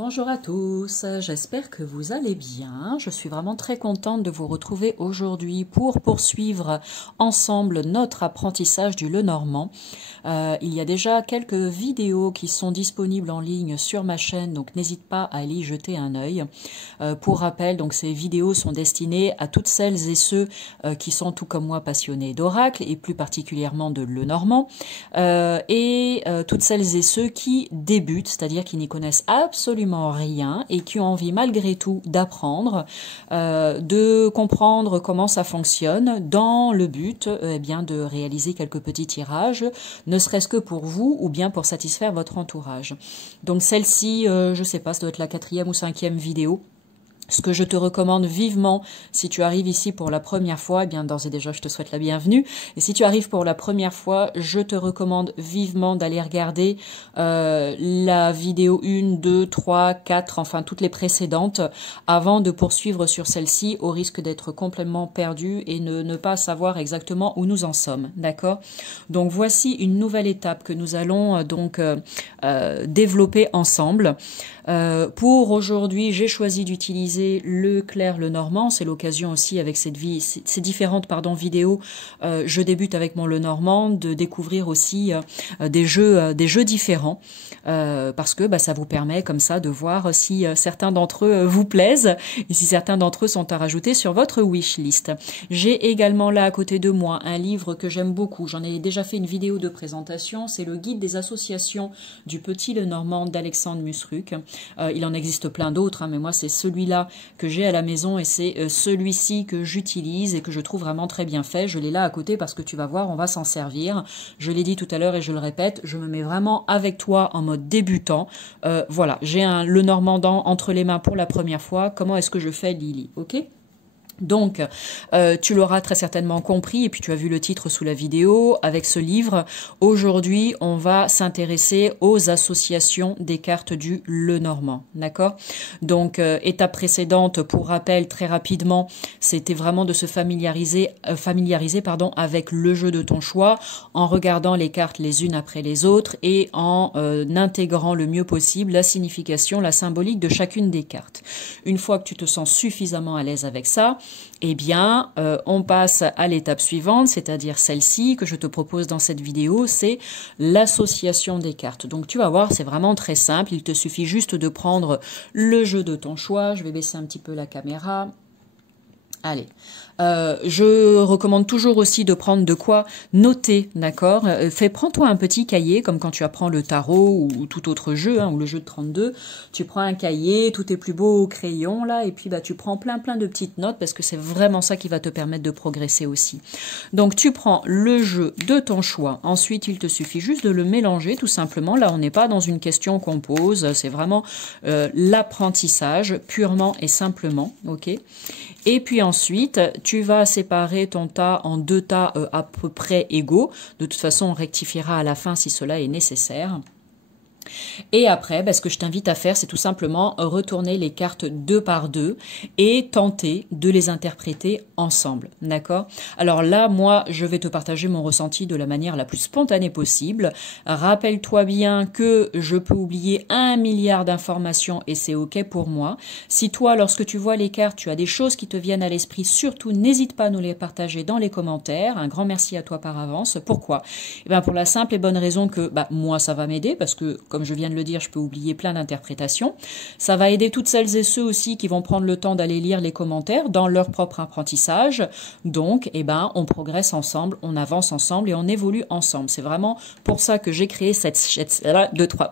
Bonjour à tous, j'espère que vous allez bien. Je suis vraiment très contente de vous retrouver aujourd'hui pour poursuivre ensemble notre apprentissage du Lenormand. Il y a déjà quelques vidéos qui sont disponibles en ligne sur ma chaîne, donc n'hésite pas à y jeter un œil. Pour rappel, donc ces vidéos sont destinées à toutes celles et ceux qui sont tout comme moi passionnés d'oracle et plus particulièrement de Lenormand, et toutes celles et ceux qui débutent, c'est-à-dire qui n'y connaissent absolument rien et qui ont envie malgré tout d'apprendre, de comprendre comment ça fonctionne dans le but eh bien de réaliser quelques petits tirages, ne serait-ce que pour vous ou bien pour satisfaire votre entourage. Donc celle-ci, je sais pas, ça doit être la 4e ou 5e vidéo. Ce que je te recommande vivement, si tu arrives ici pour la première fois, eh bien d'ores et déjà je te souhaite la bienvenue. Et si tu arrives pour la première fois, je te recommande vivement d'aller regarder la vidéo 1, 2, 3, 4, enfin toutes les précédentes, avant de poursuivre sur celle-ci, au risque d'être complètement perdu et ne pas savoir exactement où nous en sommes. D'accord? Donc voici une nouvelle étape que nous allons développer ensemble. Pour aujourd'hui, j'ai choisi d'utiliser le clair Lenormand. C'est l'occasion aussi avec ces différentes vidéos. Je débute avec mon Lenormand de découvrir aussi des jeux différents parce que ça vous permet comme ça de voir si certains d'entre eux vous plaisent et si certains d'entre eux sont à rajouter sur votre wishlist. J'ai également là à côté de moi un livre que j'aime beaucoup. J'en ai déjà fait une vidéo de présentation. C'est le guide des associations du petit Lenormand d'Alexandre Musruc. Il en existe plein d'autres, mais moi c'est celui-là que j'ai à la maison et c'est celui-ci que j'utilise et que je trouve vraiment très bien fait. Je l'ai là à côté parce que tu vas voir, on va s'en servir. Je l'ai dit tout à l'heure et je le répète, je me mets vraiment avec toi en mode débutant. Voilà, j'ai un Lenormand entre les mains pour la première fois. Comment est-ce que je fais, Lily? Ok? Donc, tu l'auras très certainement compris, et puis tu as vu le titre sous la vidéo, avec ce livre, aujourd'hui, on va s'intéresser aux associations des cartes du Lenormand, d'accord? Donc, étape précédente, pour rappel, très rapidement, c'était vraiment de se familiariser avec le jeu de ton choix, en regardant les cartes les unes après les autres, et en intégrant le mieux possible la signification, la symbolique de chacune des cartes. Une fois que tu te sens suffisamment à l'aise avec ça, eh bien, on passe à l'étape suivante, c'est-à-dire celle-ci que je te propose dans cette vidéo, c'est l'association des cartes. Donc tu vas voir, c'est vraiment très simple, il te suffit juste de prendre le jeu de ton choix. Je vais baisser un petit peu la caméra. Allez, je recommande toujours aussi de prendre de quoi noter, d'accord? Prends-toi un petit cahier, comme quand tu apprends le tarot ou tout autre jeu, ou le jeu de 32. Tu prends un cahier, tout est plus beau au crayon, là, et puis tu prends plein de petites notes, parce que c'est vraiment ça qui va te permettre de progresser aussi. Donc, tu prends le jeu de ton choix. Ensuite, il te suffit juste de le mélanger, tout simplement. Là, on n'est pas dans une question qu'on pose, c'est vraiment l'apprentissage, purement et simplement, ok? Et puis ensuite, tu vas séparer ton tas en 2 tas à peu près égaux. De toute façon, on rectifiera à la fin si cela est nécessaire. Et après, ce que je t'invite à faire, c'est tout simplement retourner les cartes 2 par 2 et tenter de les interpréter ensemble, d'accord? Alors là, moi, je vais te partager mon ressenti de la manière la plus spontanée possible. Rappelle-toi bien que je peux oublier 1 milliard d'informations et c'est ok pour moi. Si toi, lorsque tu vois les cartes, tu as des choses qui te viennent à l'esprit, surtout n'hésite pas à nous les partager dans les commentaires. Un grand merci à toi par avance. Pourquoi? Eh bien, pour la simple et bonne raison que moi, ça va m'aider parce que, comme je viens de le dire, je peux oublier plein d'interprétations. Ça va aider toutes celles et ceux aussi qui vont prendre le temps d'aller lire les commentaires dans leur propre apprentissage. Donc, on progresse ensemble, on avance ensemble et on évolue ensemble. C'est vraiment pour ça que j'ai créé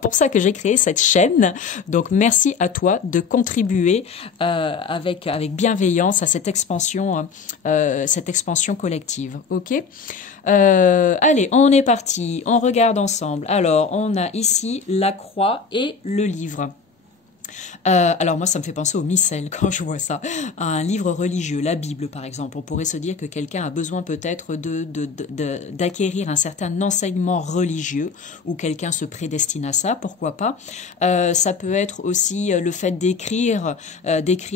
pour ça que j'ai créé cette chaîne. Donc, merci à toi de contribuer avec bienveillance à cette expansion collective. Ok? Allez, on est parti. On regarde ensemble. Alors, on a ici la croix et le livre. Alors moi, ça me fait penser au missel quand je vois ça, à un livre religieux, la Bible par exemple. On pourrait se dire que quelqu'un a besoin peut-être d'acquérir un certain enseignement religieux, ou quelqu'un se prédestine à ça, pourquoi pas. Ça peut être aussi le fait d'écrire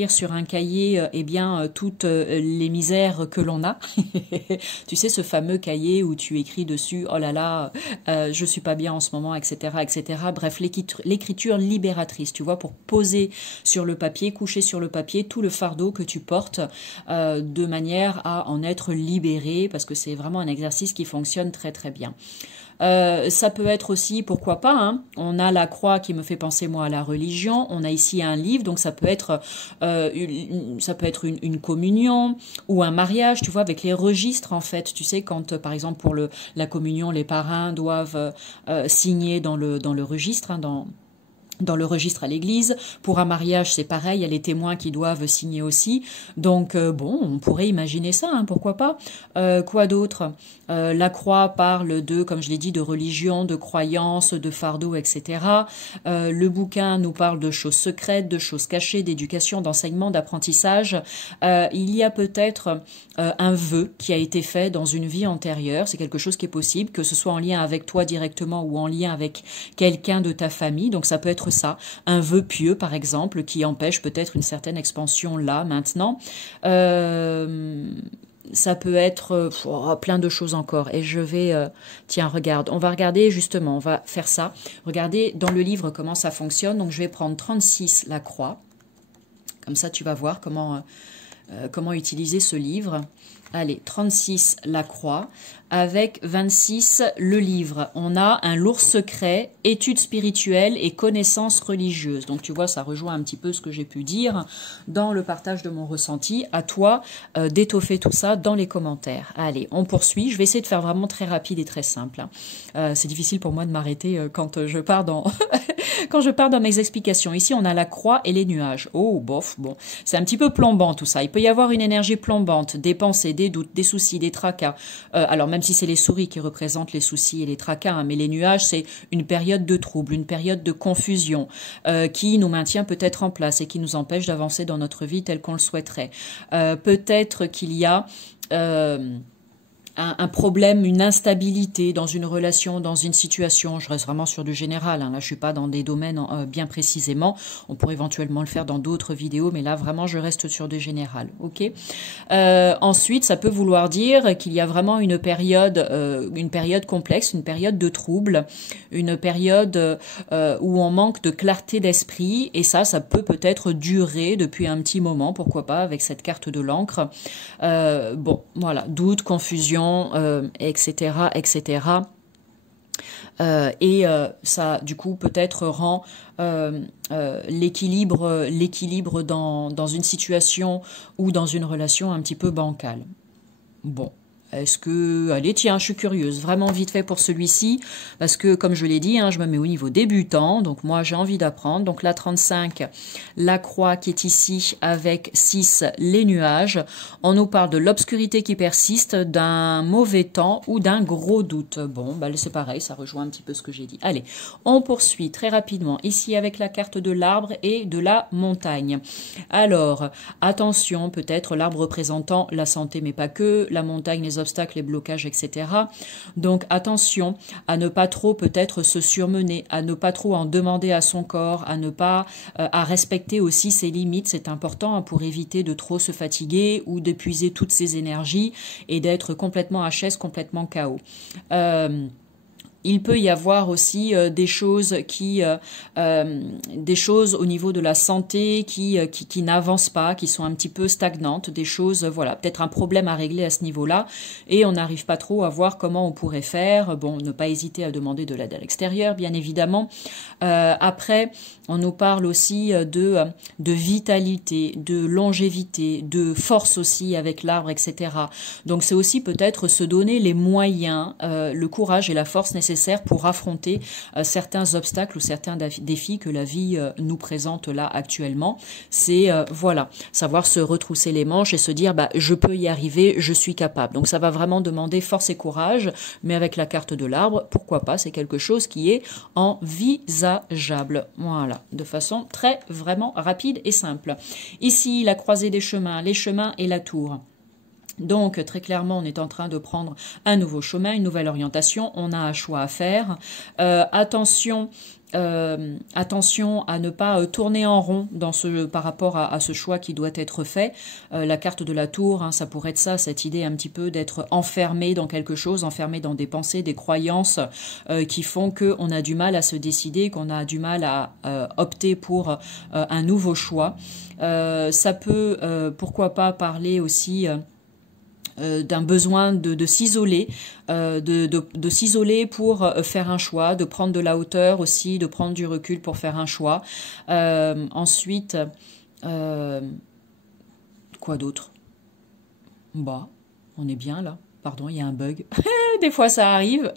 sur un cahier, toutes les misères que l'on a. Tu sais, ce fameux cahier où tu écris dessus, oh là là, je suis pas bien en ce moment, etc., etc. Bref, l'écriture libératrice, tu vois, pour poser poser sur le papier, coucher sur le papier tout le fardeau que tu portes de manière à en être libéré, parce que c'est vraiment un exercice qui fonctionne très très bien. Ça peut être aussi, pourquoi pas, hein, on a la croix qui me fait penser moi à la religion, on a ici un livre, donc ça peut être une communion ou un mariage, tu vois, avec les registres en fait, tu sais, quand par exemple pour la communion, les parrains doivent signer dans le registre, hein, dans le registre à l'église. Pour un mariage, c'est pareil, il y a les témoins qui doivent signer aussi. Donc, bon, on pourrait imaginer ça, hein, pourquoi pas. Quoi d'autre? La croix parle de, comme je l'ai dit, de religion, de croyance, de fardeau, etc. Le bouquin nous parle de choses secrètes, de choses cachées, d'éducation, d'enseignement, d'apprentissage. Il y a peut-être un vœu qui a été fait dans une vie antérieure. C'est quelque chose qui est possible, que ce soit en lien avec toi directement ou en lien avec quelqu'un de ta famille. Donc, ça peut être ça, un vœu pieux par exemple qui empêche peut-être une certaine expansion là maintenant. Ça peut être plein de choses encore et je vais tiens regarde, on va regarder justement, on va faire ça, regardez dans le livre comment ça fonctionne. Donc je vais prendre 36 la croix, comme ça tu vas voir comment utiliser ce livre. Allez, 36 la croix, avec 26 le livre. On a un lourd secret, études spirituelles et connaissances religieuses. Donc tu vois, ça rejoint un petit peu ce que j'ai pu dire dans le partage de mon ressenti. À toi d'étoffer tout ça dans les commentaires. Allez, on poursuit. Je vais essayer de faire vraiment très rapide et très simple. C'est difficile pour moi de m'arrêter quand je pars dans... quand je pars dans mes explications. Ici, on a la croix et les nuages. Oh, bof, bon. C'est un petit peu plombant tout ça. Il peut y avoir une énergie plombante, des pensées, des doutes, des soucis, des tracas. Alors, même si c'est les souris qui représentent les soucis et les tracas, hein, mais les nuages, c'est une période de trouble, une période de confusion qui nous maintient peut-être en place et qui nous empêche d'avancer dans notre vie telle qu'on le souhaiterait. Peut-être qu'il y a... un problème, une instabilité dans une relation, dans une situation. Je reste vraiment sur du général. Hein. Là, je suis pas dans des domaines bien précisément. On pourrait éventuellement le faire dans d'autres vidéos, mais là, vraiment, je reste sur du général. Ok. Ensuite, ça peut vouloir dire qu'il y a vraiment une période complexe, une période de trouble, une période où on manque de clarté d'esprit. Et ça peut-être durer depuis un petit moment. Pourquoi pas avec cette carte de l'encre. Bon, voilà, doute, confusion. Etc., etc. Ça, du coup, peut-être rend l'équilibre dans une situation ou dans une relation un petit peu bancale. Bon. Est-ce que... Allez, tiens, je suis curieuse, vraiment vite fait pour celui-ci, parce que, comme je l'ai dit, hein, je me mets au niveau débutant, donc moi, j'ai envie d'apprendre. Donc la 35, la croix qui est ici, avec 6, les nuages. On nous parle de l'obscurité qui persiste, d'un mauvais temps ou d'un gros doute. Bon, bah, c'est pareil, ça rejoint un petit peu ce que j'ai dit. Allez, on poursuit très rapidement, ici avec la carte de l'arbre et de la montagne. Alors, attention, peut-être l'arbre représentant la santé, mais pas que, la montagne, les obstacles, les blocages, etc. Donc attention à ne pas trop peut-être se surmener, à ne pas trop en demander à son corps, à ne pas à respecter aussi ses limites. C'est important hein, pour éviter de trop se fatiguer ou d'épuiser toutes ses énergies et d'être complètement HS, complètement KO. Il peut y avoir aussi des choses des choses au niveau de la santé qui n'avancent pas, qui sont un petit peu stagnantes, des choses, voilà, peut-être un problème à régler à ce niveau-là, et on n'arrive pas trop à voir comment on pourrait faire. Bon, ne pas hésiter à demander de l'aide à l'extérieur, bien évidemment. Après, on nous parle aussi de vitalité, de longévité, de force aussi avec l'arbre, etc. Donc c'est aussi peut-être se donner les moyens, le courage et la force nécessaires pour affronter certains obstacles ou certains défis que la vie nous présente là actuellement. C'est voilà, savoir se retrousser les manches et se dire bah je peux y arriver, je suis capable. Donc ça va vraiment demander force et courage, mais avec la carte de l'arbre, pourquoi pas, c'est quelque chose qui est envisageable. Voilà, de façon très vraiment rapide et simple. Ici, la croisée des chemins, les chemins et la tour. Donc, très clairement, on est en train de prendre un nouveau chemin, une nouvelle orientation. On a un choix à faire. Attention attention à ne pas tourner en rond par rapport à ce choix qui doit être fait. La carte de la tour, hein, ça pourrait être ça, cette idée un petit peu d'être enfermé dans quelque chose, enfermé dans des pensées, des croyances qui font qu'on a du mal à se décider, qu'on a du mal à opter pour un nouveau choix. Ça peut, pourquoi pas, parler aussi d'un besoin de s'isoler, de s'isoler pour faire un choix, de prendre de la hauteur aussi, de prendre du recul pour faire un choix. Ensuite, quoi d'autre? Bah, on est bien là. Pardon, il y a un bug. Des fois ça arrive.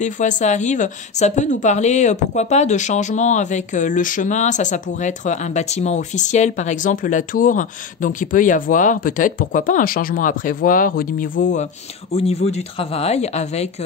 Des fois ça arrive, ça peut nous parler, pourquoi pas, de changement avec le chemin, ça pourrait être un bâtiment officiel, par exemple la tour, donc il peut y avoir peut-être, pourquoi pas, un changement à prévoir au niveau du travail, avec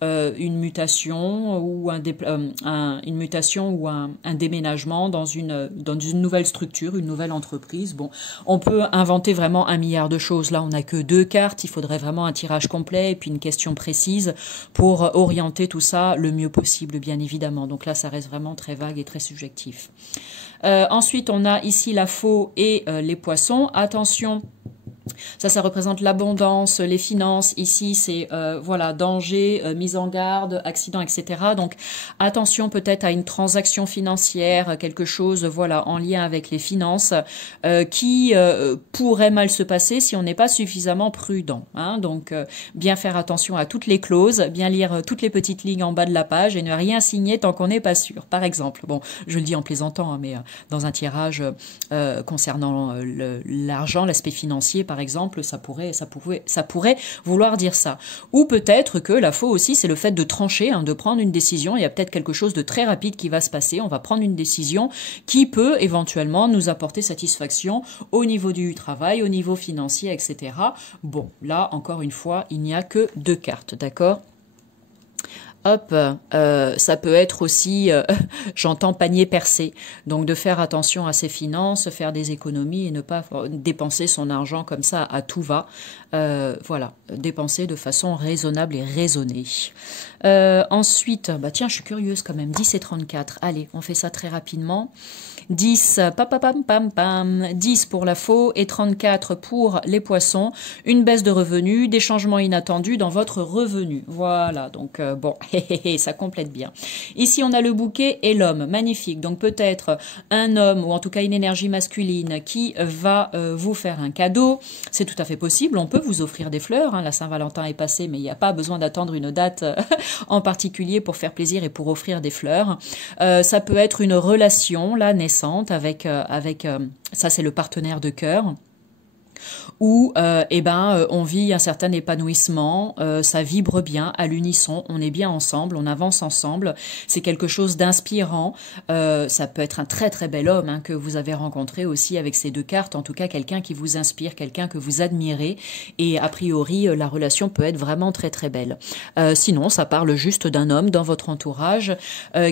une mutation ou une mutation ou un déménagement dans une nouvelle structure, une nouvelle entreprise. Bon, on peut inventer vraiment un milliard de choses, là on n'a que 2 cartes, il faudrait vraiment un tirage complet et puis une question précise pour orienter tout ça le mieux possible, bien évidemment. Donc là, ça reste vraiment très vague et très subjectif. Ensuite, on a ici la faux et les poissons. Attention, ça représente l'abondance, les finances. Ici, c'est voilà, danger, mise en garde, accident, etc. Donc, attention peut-être à une transaction financière, quelque chose, voilà, en lien avec les finances, qui pourrait mal se passer si on n'est pas suffisamment prudent. Hein. Donc, bien faire attention à toutes les clauses, bien lire toutes les petites lignes en bas de la page et ne rien signer tant qu'on n'est pas sûr. Par exemple, bon, je le dis en plaisantant, hein, mais dans un tirage concernant l'argent, l'aspect financier, par exemple, ça pourrait vouloir dire ça. Ou peut-être que la faux aussi, c'est le fait de trancher, hein, de prendre une décision. Il y a peut-être quelque chose de très rapide qui va se passer. On va prendre une décision qui peut éventuellement nous apporter satisfaction au niveau du travail, au niveau financier, etc. Bon, là, encore une fois, il n'y a que 2 cartes, d'accord ? Hop, ça peut être aussi, j'entends panier percé, donc de faire attention à ses finances, faire des économies et ne pas dépenser son argent comme ça à tout va. Voilà, dépenser de façon raisonnable et raisonnée. Ensuite, bah tiens, je suis curieuse quand même, 10 et 34. Allez, on fait ça très rapidement. 10, 10 pour la faux et 34 pour les poissons. Une baisse de revenus, des changements inattendus dans votre revenu. Voilà, donc bon, ça complète bien. Ici, on a le bouquet et l'homme, magnifique. Donc peut-être un homme ou en tout cas une énergie masculine qui va vous faire un cadeau. C'est tout à fait possible, on peut vous offrir des fleurs. Hein. La Saint-Valentin est passée, mais il n'y a pas besoin d'attendre une date en particulier pour faire plaisir et pour offrir des fleurs. Ça peut être une relation, là, naissante avec ça, c'est le partenaire de cœur. Où on vit un certain épanouissement, ça vibre bien à l'unisson, on est bien ensemble, on avance ensemble, c'est quelque chose d'inspirant, ça peut être un très très bel homme hein, que vous avez rencontré aussi avec ces 2 cartes, en tout cas quelqu'un qui vous inspire, quelqu'un que vous admirez, et a priori la relation peut être vraiment très très belle. Sinon, ça parle juste d'un homme dans votre entourage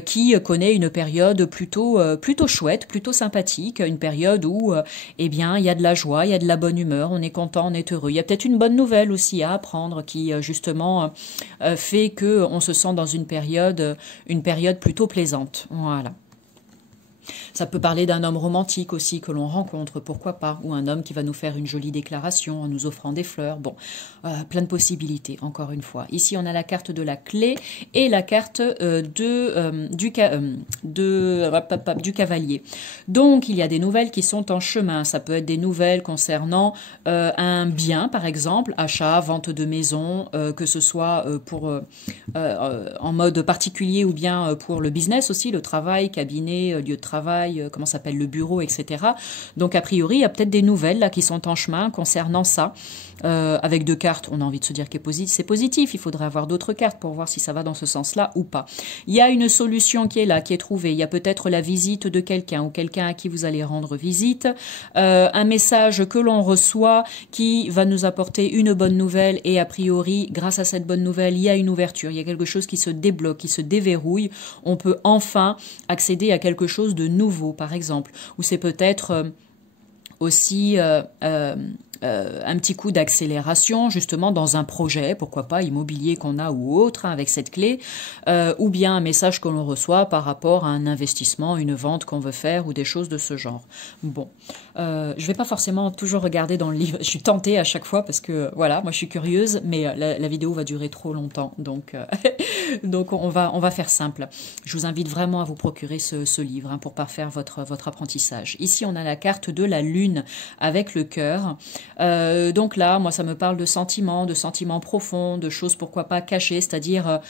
qui connaît une période plutôt chouette, plutôt sympathique, une période où il y a de la joie, il y a de la bonne humeur, on est content, on est heureux. Il y a peut-être une bonne nouvelle aussi à apprendre qui justement fait que on se sent dans une période plutôt plaisante. Voilà. Ça peut parler d'un homme romantique aussi que l'on rencontre, pourquoi pas, ou un homme qui va nous faire une jolie déclaration en nous offrant des fleurs. Bon, plein de possibilités, encore une fois. Ici, on a la carte de la clé et la carte du cavalier. Donc, il y a des nouvelles qui sont en chemin. Ça peut être des nouvelles concernant un bien, par exemple, achat, vente de maison, que ce soit en mode particulier ou bien pour le business aussi, le travail, cabinet, lieu de travail, comment s'appelle le bureau, etc. Donc a priori, il y a peut-être des nouvelles là qui sont en chemin concernant ça. Avec 2 cartes, on a envie de se dire que c'est positif, il faudrait avoir d'autres cartes pour voir si ça va dans ce sens-là ou pas. Il y a une solution qui est là, qui est trouvée. Il y a peut-être la visite de quelqu'un ou quelqu'un à qui vous allez rendre visite, un message que l'on reçoit qui va nous apporter une bonne nouvelle et a priori, grâce à cette bonne nouvelle, il y a une ouverture, il y a quelque chose qui se débloque, qui se déverrouille. On peut enfin accéder à quelque chose de nouveau, par exemple, ou c'est peut-être aussi un petit coup d'accélération justement dans un projet, pourquoi pas immobilier qu'on a ou autre, hein, avec cette clé, ou bien un message que l'on reçoit par rapport à un investissement, une vente qu'on veut faire ou des choses de ce genre. Bon, je vais pas forcément toujours regarder dans le livre, je suis tentée à chaque fois parce que voilà, moi je suis curieuse, mais la vidéo va durer trop longtemps, donc donc on va faire simple. Je vous invite vraiment à vous procurer ce livre, hein, pour parfaire votre apprentissage. Ici on a la carte de la lune avec le cœur. Donc là, moi, ça me parle de sentiments profonds, de choses pourquoi pas cachées, c'est-à-dire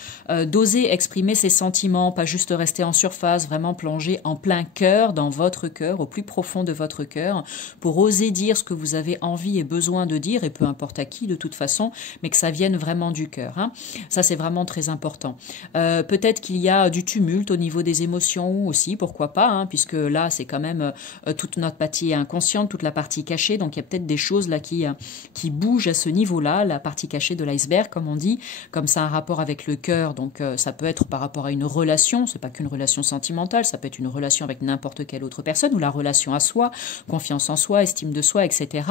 d'oser exprimer ses sentiments, pas juste rester en surface, vraiment plonger en plein cœur, dans votre cœur, au plus profond de votre cœur, pour oser dire ce que vous avez envie et besoin de dire, et peu importe à qui de toute façon, mais que ça vienne vraiment du cœur, hein. Ça, c'est vraiment très important. Peut-être qu'il y a du tumulte au niveau des émotions aussi, pourquoi pas, hein, puisque là, c'est quand même toute notre partie inconsciente, toute la partie cachée, donc il y a peut-être des choses là qui bougent à ce niveau-là, la partie cachée de l'iceberg, comme on dit, comme ça a un rapport avec le cœur, donc ça peut être par rapport à une relation, c'est pas qu'une relation sentimentale, ça peut être une relation avec n'importe quelle autre personne, ou la relation à soi, confiance en soi, estime de soi, etc.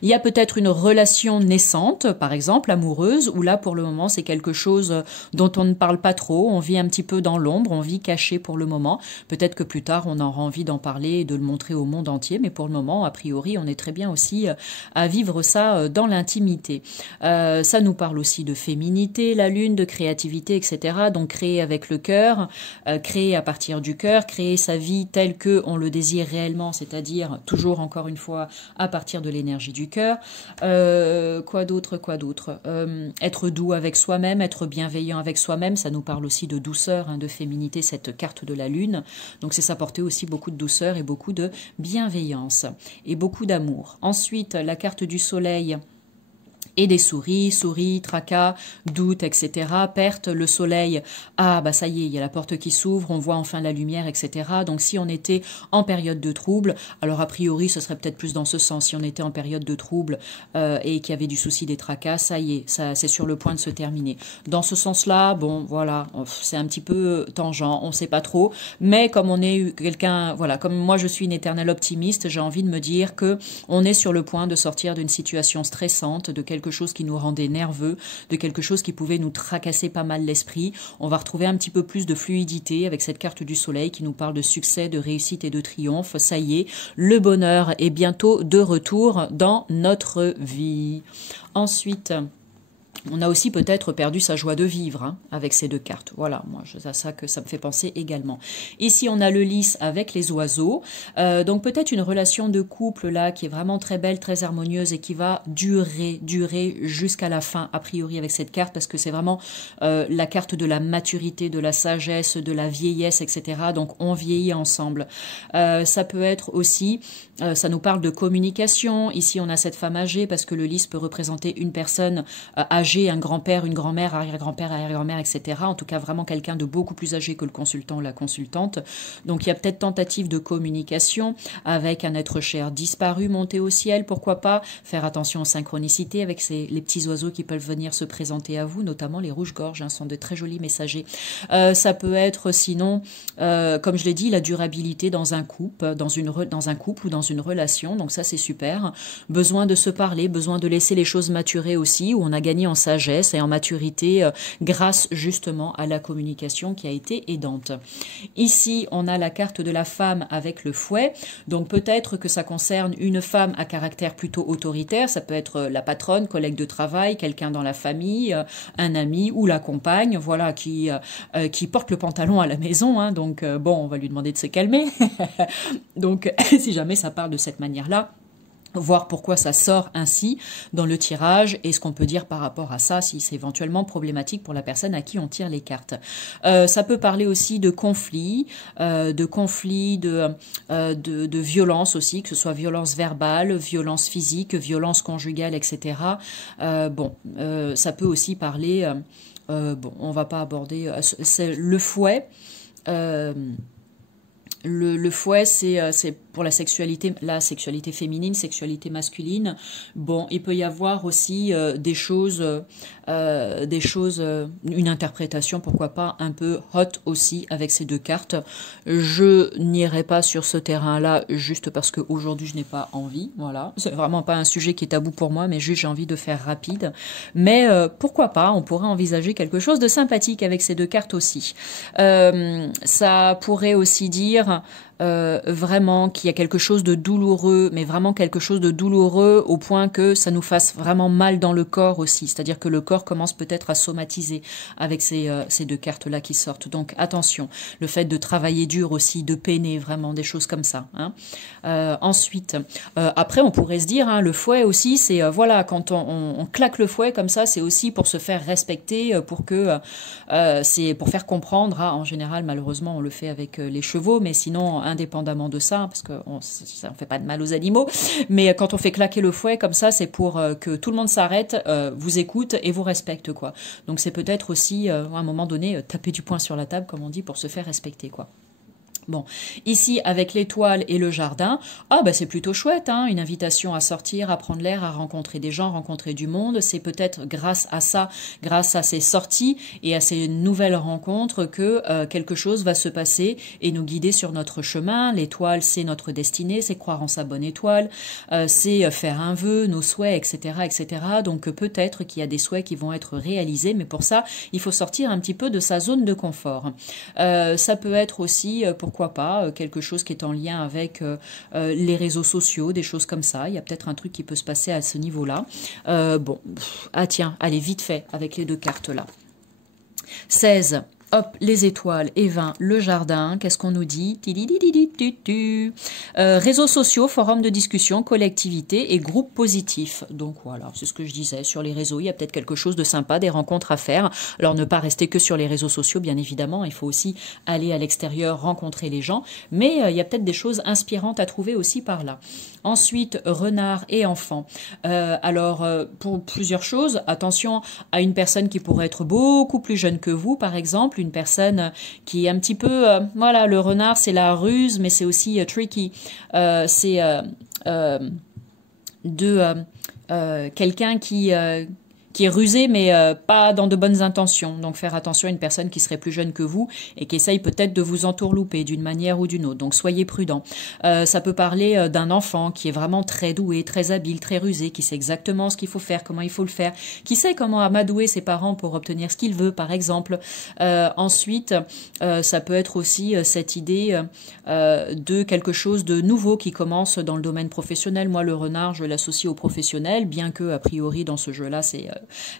Il y a peut-être une relation naissante, par exemple, amoureuse, où là, pour le moment, c'est quelque chose dont on ne parle pas trop, on vit un petit peu dans l'ombre, on vit caché pour le moment. Peut-être que plus tard, on aura envie d'en parler et de le montrer au monde entier, mais pour le moment, a priori, on est très bien aussi à vivre ça dans l'intimité. Ça nous parle aussi de féminité, la lune, de créativité, etc. Donc, créer avec le cœur, créer à partir du cœur, créer sa vie telle que on le désire réellement, c'est-à-dire, toujours, encore une fois, à partir de l'énergie du cœur. Quoi d'autre? Être doux avec soi-même, être bienveillant avec soi-même, ça nous parle aussi de douceur, hein, de féminité, cette carte de la lune. Donc c'est s'apporter aussi beaucoup de douceur et beaucoup de bienveillance et beaucoup d'amour. Ensuite, la carte du soleil et des souris, tracas, doutes, etc. Perte, le soleil, ah bah ça y est, il y a la porte qui s'ouvre, on voit enfin la lumière, etc. Donc si on était en période de trouble, alors a priori ce serait peut-être plus dans ce sens, si on était en période de trouble et qu'il y avait du souci des tracas, ça y est, ça c'est sur le point de se terminer. Dans ce sens-là, bon voilà, c'est un petit peu tangent, on sait pas trop, mais comme on est quelqu'un, voilà, comme moi je suis une éternelle optimiste, j'ai envie de me dire que on est sur le point de sortir d'une situation stressante, de quelque chose qui nous rendait nerveux, de quelque chose qui pouvait nous tracasser pas mal l'esprit. On va retrouver un petit peu plus de fluidité avec cette carte du soleil qui nous parle de succès, de réussite et de triomphe. Ça y est, le bonheur est bientôt de retour dans notre vie. Ensuite, on a aussi peut-être perdu sa joie de vivre, hein, avec ces deux cartes. Voilà, moi, c'est à ça que ça me fait penser également. Ici, on a le lys avec les oiseaux. Donc peut-être une relation de couple là qui est vraiment très belle, très harmonieuse et qui va durer jusqu'à la fin, a priori, avec cette carte, parce que c'est vraiment la carte de la maturité, de la sagesse, de la vieillesse, etc. Donc on vieillit ensemble. Ça peut être aussi, ça nous parle de communication. Ici, on a cette femme âgée, parce que le lys peut représenter une personne âgée, un grand-père, une grand-mère, arrière-grand-père, arrière-grand-mère, etc. En tout cas, vraiment quelqu'un de beaucoup plus âgé que le consultant ou la consultante. Donc, il y a peut-être tentative de communication avec un être cher disparu, monté au ciel, pourquoi pas. Faire attention aux synchronicités avec les petits oiseaux qui peuvent venir se présenter à vous, notamment les rouges-gorges, hein, sont de très jolis messagers. Ça peut être, sinon, comme je l'ai dit, la durabilité dans un couple, dans un couple ou dans une relation. Donc ça, c'est super. Besoin de se parler, besoin de laisser les choses maturer aussi, où on a gagné en sagesse et en maturité grâce justement à la communication qui a été aidante. Ici, on a la carte de la femme avec le fouet. Donc peut-être que ça concerne une femme à caractère plutôt autoritaire. Ça peut être la patronne, collègue de travail, quelqu'un dans la famille, un ami ou la compagne, voilà, qui porte le pantalon à la maison. Hein, donc bon, on va lui demander de se calmer. Donc si jamais ça parle de cette manière-là, voir pourquoi ça sort ainsi dans le tirage et ce qu'on peut dire par rapport à ça, si c'est éventuellement problématique pour la personne à qui on tire les cartes. Ça peut parler aussi de conflits, de violence aussi, que ce soit violence verbale, violence physique, violence conjugale, etc. Ça peut aussi parler, on va pas aborder, c'est le fouet. le fouet, c'est pour la sexualité féminine, sexualité masculine. Bon, il peut y avoir aussi une interprétation, pourquoi pas, un peu hot aussi avec ces deux cartes. Je n'irai pas sur ce terrain-là juste parce qu'aujourd'hui je n'ai pas envie. Voilà, c'est vraiment pas un sujet qui est tabou pour moi, mais juste j'ai envie de faire rapide. Mais pourquoi pas, on pourrait envisager quelque chose de sympathique avec ces deux cartes aussi. Ça pourrait aussi dire vraiment qu'il y a quelque chose de douloureux, mais vraiment quelque chose de douloureux au point que ça nous fasse vraiment mal dans le corps aussi. C'est-à-dire que le corps commence peut-être à somatiser avec ces deux cartes-là qui sortent. Donc attention, le fait de travailler dur aussi, de peiner, vraiment des choses comme ça. Hein. Ensuite, après on pourrait se dire, hein, le fouet aussi, c'est voilà, quand on claque le fouet comme ça, c'est aussi pour se faire respecter, pour que c'est pour faire comprendre. Hein, en général, malheureusement, on le fait avec les chevaux, mais sinon indépendamment de ça, parce qu'on ne fait pas de mal aux animaux, mais quand on fait claquer le fouet comme ça, c'est pour que tout le monde s'arrête, vous écoute et vous respecte, quoi. Donc c'est peut-être aussi, à un moment donné, taper du poing sur la table, comme on dit, pour se faire respecter, quoi. Bon, ici avec l'étoile et le jardin, ah bah c'est plutôt chouette, hein, une invitation à sortir, à prendre l'air, à rencontrer des gens, rencontrer du monde. C'est peut-être grâce à ça, grâce à ces sorties et à ces nouvelles rencontres que quelque chose va se passer et nous guider sur notre chemin. L'étoile, c'est notre destinée, c'est croire en sa bonne étoile, c'est faire un vœu, nos souhaits, etc., etc. Donc peut-être qu'il y a des souhaits qui vont être réalisés, mais pour ça, il faut sortir un petit peu de sa zone de confort. Ça peut être aussi, pourquoi pas, quelque chose qui est en lien avec les réseaux sociaux, des choses comme ça. Il y a peut-être un truc qui peut se passer à ce niveau-là. Bon, tiens, allez, vite fait, avec les deux cartes-là. 16. Hop, les étoiles et 20, le jardin. Qu'est-ce qu'on nous dit? Réseaux sociaux, forums de discussion, collectivité et groupes positifs. Donc voilà, c'est ce que je disais. Sur les réseaux, il y a peut-être quelque chose de sympa, des rencontres à faire. Alors ne pas rester que sur les réseaux sociaux, bien évidemment. Il faut aussi aller à l'extérieur, rencontrer les gens. Mais il y a peut-être des choses inspirantes à trouver aussi par là. Ensuite, renard et enfant. Alors, pour plusieurs choses, attention à une personne qui pourrait être beaucoup plus jeune que vous, par exemple, une personne qui est un petit peu... voilà, le renard, c'est la ruse, mais c'est aussi tricky. C'est quelqu'un qui est rusé, mais pas dans de bonnes intentions. Donc faire attention à une personne qui serait plus jeune que vous et qui essaye peut-être de vous entourlouper d'une manière ou d'une autre. Donc soyez prudents. Ça peut parler d'un enfant qui est vraiment très doué, très habile, très rusé, qui sait exactement ce qu'il faut faire, comment il faut le faire, qui sait comment amadouer ses parents pour obtenir ce qu'il veut, par exemple. Ensuite, ça peut être aussi cette idée de quelque chose de nouveau qui commence dans le domaine professionnel. Moi, le renard, je l'associe au professionnel, bien que, a priori, dans ce jeu-là, c'est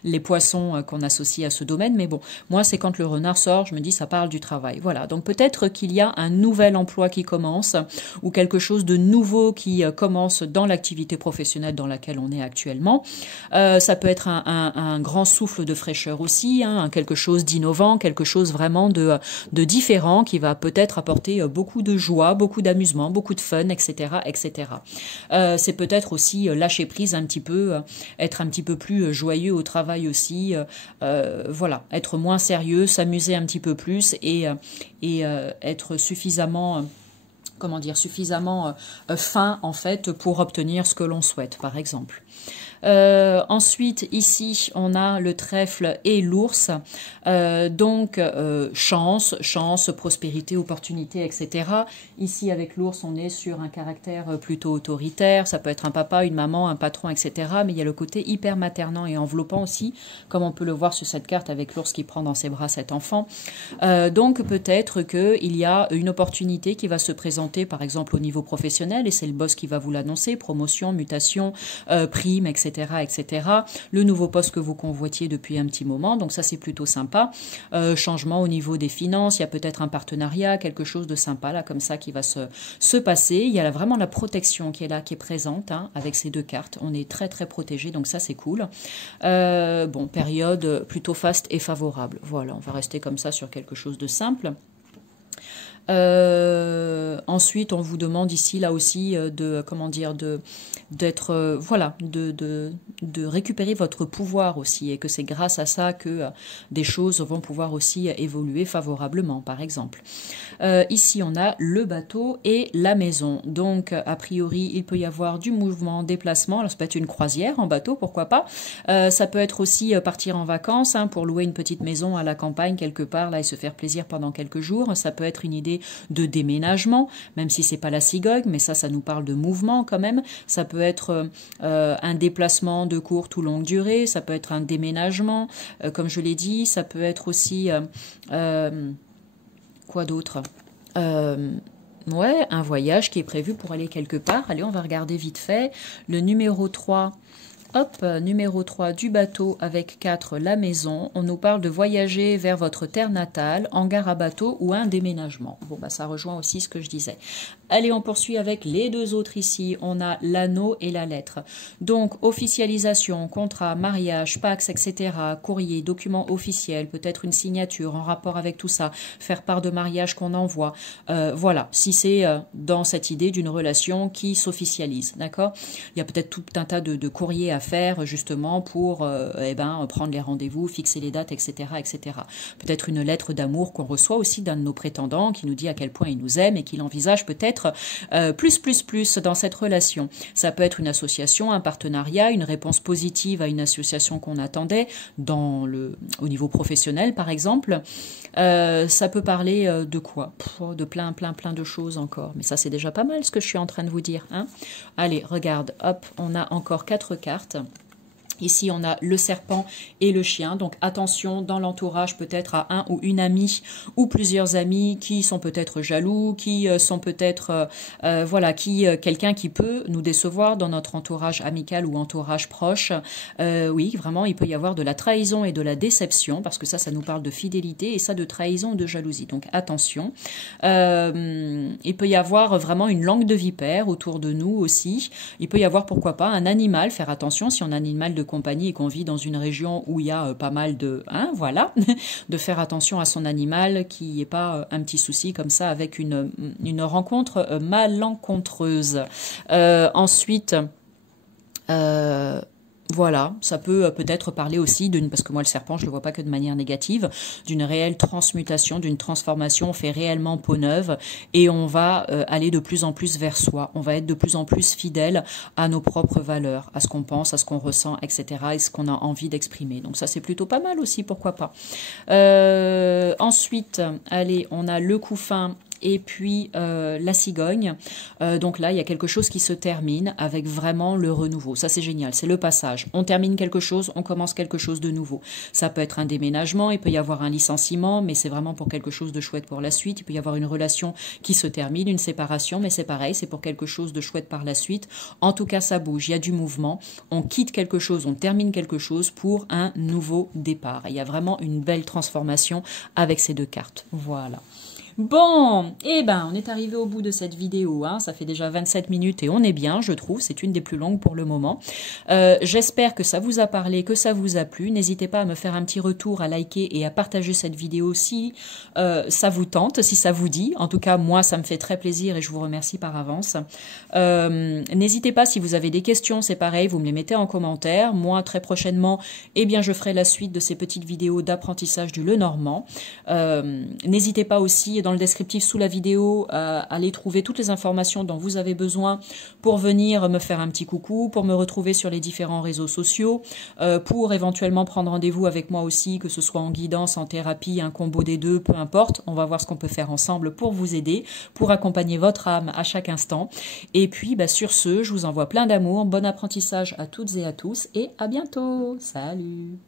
les poissons qu'on associe à ce domaine. Mais bon, moi, c'est quand le renard sort, je me dis, ça parle du travail. Voilà, donc peut-être qu'il y a un nouvel emploi qui commence ou quelque chose de nouveau qui commence dans l'activité professionnelle dans laquelle on est actuellement. Ça peut être un grand souffle de fraîcheur aussi, hein, quelque chose d'innovant, quelque chose vraiment de différent qui va peut-être apporter beaucoup de joie, beaucoup d'amusement, beaucoup de fun, etc., etc. C'est peut-être aussi lâcher prise un petit peu, être un petit peu plus joyeux au travail aussi, voilà, être moins sérieux, s'amuser un petit peu plus et être suffisamment suffisamment fin en fait pour obtenir ce que l'on souhaite, par exemple. Ensuite, ici, on a le trèfle et l'ours. Donc, chance, prospérité, opportunité, etc. Ici, avec l'ours, on est sur un caractère plutôt autoritaire. Ça peut être un papa, une maman, un patron, etc. Mais il y a le côté hyper maternant et enveloppant aussi, comme on peut le voir sur cette carte avec l'ours qui prend dans ses bras cet enfant. Donc, peut-être qu'il y a une opportunité qui va se présenter, par exemple, au niveau professionnel, et c'est le boss qui va vous l'annoncer, promotion, mutation, prime, etc., etc. Le nouveau poste que vous convoitiez depuis un petit moment, donc ça c'est plutôt sympa. Changement au niveau des finances, il y a peut-être un partenariat, quelque chose de sympa là comme ça qui va se passer. Il y a vraiment la protection qui est là, qui est présente, hein, avec ces deux cartes. On est très très protégé, donc ça c'est cool. Bon, période plutôt faste et favorable. Voilà, on va rester comme ça sur quelque chose de simple. Ensuite, on vous demande ici, là aussi, voilà, de récupérer votre pouvoir aussi, et que c'est grâce à ça que des choses vont pouvoir aussi évoluer favorablement, par exemple. Ici, on a le bateau et la maison. Donc, a priori, il peut y avoir du mouvement, déplacement. Alors, ça peut être une croisière en bateau, pourquoi pas. Ça peut être aussi partir en vacances, hein, pour louer une petite maison à la campagne quelque part, là, et se faire plaisir pendant quelques jours. Ça peut être une idée de déménagement, même si c'est pas la cigogne, mais ça nous parle de mouvement quand même. Ça peut être un déplacement de courte ou longue durée. Ça peut être un déménagement, comme je l'ai dit. Ça peut être aussi... quoi d'autre? Ouais, un voyage qui est prévu pour aller quelque part. Allez, on va regarder vite fait. Le numéro 3, hop, numéro 3 du bateau avec 4, la maison. On nous parle de voyager vers votre terre natale, en gare à bateau ou un déménagement. Bon, bah ça rejoint aussi ce que je disais. Allez, on poursuit avec les deux autres ici. On a l'anneau et la lettre. Donc, officialisation, contrat, mariage, pax, etc., courrier, document officiel, peut-être une signature en rapport avec tout ça, faire part de mariage qu'on envoie. Voilà, si c'est dans cette idée d'une relation qui s'officialise, d'accord? Il y a peut-être tout un tas de courriers à faire justement pour prendre les rendez-vous, fixer les dates, etc., etc. Peut-être une lettre d'amour qu'on reçoit aussi d'un de nos prétendants qui nous dit à quel point il nous aime et qu'il envisage peut-être plus dans cette relation. Ça peut être une association, un partenariat, une réponse positive à une association qu'on attendait au niveau professionnel par exemple. Ça peut parler de quoi? De plein de choses encore. Mais ça c'est déjà pas mal ce que je suis en train de vous dire, hein. Allez, regarde, hop, on a encore 4 cartes. Ici, on a le serpent et le chien. Donc, attention, dans l'entourage, peut-être à un ou une amie ou plusieurs amis qui sont peut-être jaloux, qui sont peut-être, quelqu'un qui peut nous décevoir dans notre entourage amical ou entourage proche. Oui, vraiment, il peut y avoir de la trahison et de la déception, parce que ça nous parle de fidélité et ça de trahison ou de jalousie. Donc, attention. Il peut y avoir vraiment une langue de vipère autour de nous aussi. Il peut y avoir, pourquoi pas, un animal. Faire attention si on a un animal de compagnie et qu'on vit dans une région où il y a pas mal de... voilà, de faire attention à son animal, qu'il n'y ait pas un petit souci comme ça avec une rencontre malencontreuse. Ensuite... voilà, ça peut peut-être parler aussi parce que moi le serpent je le vois pas que de manière négative, d'une réelle transmutation, d'une transformation. On fait réellement peau neuve et on va aller de plus en plus vers soi. On va être de plus en plus fidèle à nos propres valeurs, à ce qu'on pense, à ce qu'on ressent, etc. et ce qu'on a envie d'exprimer. Donc ça c'est plutôt pas mal aussi, pourquoi pas. Ensuite, allez, on a le couffin et puis la cigogne. Donc là, il y a quelque chose qui se termine avec vraiment le renouveau. Ça, c'est génial, c'est le passage. On termine quelque chose, on commence quelque chose de nouveau. Ça peut être un déménagement, il peut y avoir un licenciement, mais c'est vraiment pour quelque chose de chouette pour la suite. Il peut y avoir une relation qui se termine, une séparation, mais c'est pareil, c'est pour quelque chose de chouette par la suite. En tout cas, ça bouge, il y a du mouvement. On quitte quelque chose, on termine quelque chose pour un nouveau départ. Il y a vraiment une belle transformation avec ces deux cartes. Voilà. Bon, on est arrivé au bout de cette vidéo, hein. Ça fait déjà 27 minutes et on est bien, je trouve. C'est une des plus longues pour le moment. J'espère que ça vous a parlé, que ça vous a plu. N'hésitez pas à me faire un petit retour, à liker et à partager cette vidéo si ça vous tente, si ça vous dit. En tout cas, moi, ça me fait très plaisir et je vous remercie par avance. N'hésitez pas, si vous avez des questions, c'est pareil, vous me les mettez en commentaire. Moi, très prochainement, je ferai la suite de ces petites vidéos d'apprentissage du Lenormand. N'hésitez pas aussi, dans le descriptif sous la vidéo, aller trouver toutes les informations dont vous avez besoin pour venir me faire un petit coucou, pour me retrouver sur les différents réseaux sociaux, pour éventuellement prendre rendez-vous avec moi aussi, que ce soit en guidance, en thérapie, un combo des deux, peu importe. On va voir ce qu'on peut faire ensemble pour vous aider, pour accompagner votre âme à chaque instant. Et puis, sur ce, je vous envoie plein d'amour, bon apprentissage à toutes et à tous et à bientôt. Salut!